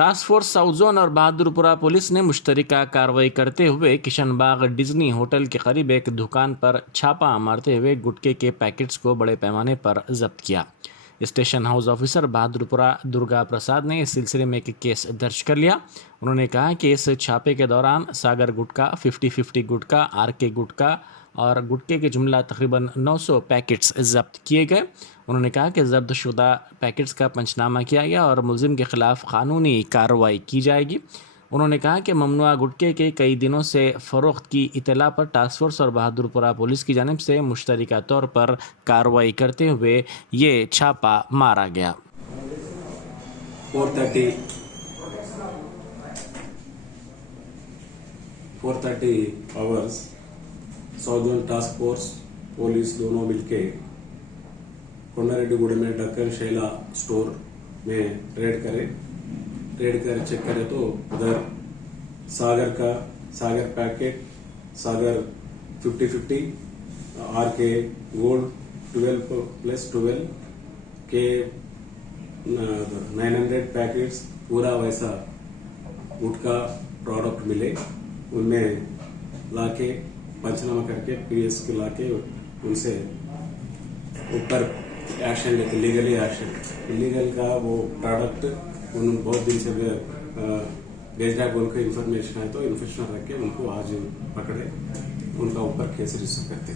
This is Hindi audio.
टास्क फोर्स साउथ जोन और बहादुरपुरा पुलिस ने मुश्तरका कार्रवाई करते हुए किशनबाग डिज्नी होटल के करीब एक दुकान पर छापा मारते हुए गुटखे के पैकेट्स को बड़े पैमाने पर जब्त किया। Station house officer Bahadurpura Durga Prasad ने इस सिलसिले में एक केस दर्ज कर लिया। उन्होंने कहा कि इस छापे के दौरान सागर गुटखा, 50-50 गुटखा, आरके गुटखा और गुटखे के जुमला तकरीबन 900 पैकेट्स जब्त किए गए। उन्होंने कहा कि जब्त शुदा पैकेट्स का पंचनामा किया गया और मुलजिम के खिलाफ कानूनी कार्रवाई की जाएगी। उन्होंने कहा कि ममनुआ गुटखे के कई दिनों से फ़रोख्त की इतला पर टास्क फोर्स और बहादुरपुरा पुलिस की जानिब से मुश्तरका तौर पर कार्रवाई करते हुए ये छापा मारा गया। 4:30 hours south zone task force police दोनों मिलके कोंडारेड्डी में डक्कन शैला स्टोर में रेड कर चेक करे तो उधर सागर पैकेट, सागर 50-50, आरके गोल्ड 12+12 के 900 पैकेट्स पूरा वैसा गुटखा प्रोडक्ट मिले। उनमें लाके पंचनामा करके पीएस के लाके उनसे ऊपर एक्शन लेते, लीगली एक्शन। इलीगल का वो प्रोडक्ट उन बहुत दिन से भेज रहा है बोल के इन्फॉर्मेशन है, तो इन्फॉर्मेशन रख के उनको आज पकड़े, उनका ऊपर केस रजिस्टर करते।